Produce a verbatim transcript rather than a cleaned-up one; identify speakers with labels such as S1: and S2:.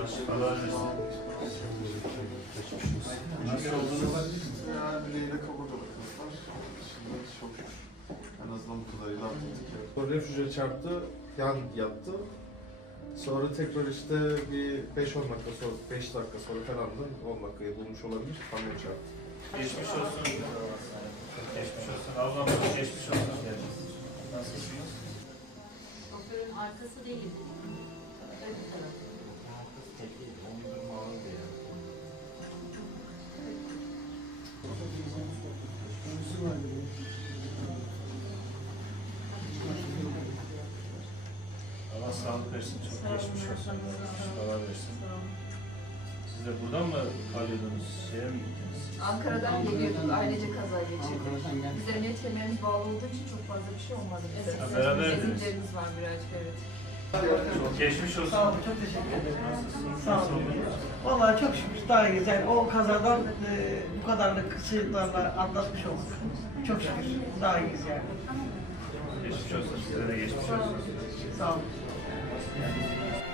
S1: şifalar versin. Nasıl oldunuz?
S2: Yani bileğiyle kaburga bakımlar. Şimdi çok şükür. En azından bu kadarıyla atlattık.
S3: Sonra refüje çarptı, yan yattı. Sonra tekrar işte bir beş on dakika sonra, beş dakika sonra falan da on dakikayı bulmuş olabilir. Kamyon çarptı.
S1: Geçmiş olsun. Geçmiş olsun. Ablam geçmiş olsun. Nasılsınız?
S4: Şoförün arkası değil. Ön tarafı.
S1: Allah sağlık versin. Çok geçmiş olsun. Şifalar versin. Siz de buradan mı kalıyordunuz? Şeye mi gittiniz?
S5: Ankara'dan geliyorduk, ailece kaza geçirdik. Biz emniyet kemerimiz bağlı olduğu için çok fazla bir şey olmadı.
S4: Evet.
S1: Ha, beraberdiniz.
S5: Eziklerimiz var birazcık, evet.
S1: Çok geçmiş olsun.
S6: Sağ olun, çok teşekkür ederim.
S1: Nasılsınız?
S6: Sağ
S1: Nasıl
S6: olun.
S1: oldunuz?
S6: Vallahi çok şükür daha güzel. O kazadan e, bu kadarlık kısıtlarla atlatmış olduk. Çok şükür daha iyiyiz yani.
S1: Geçmiş olsun. Size de geçmiş olsun.
S6: Sağ olun.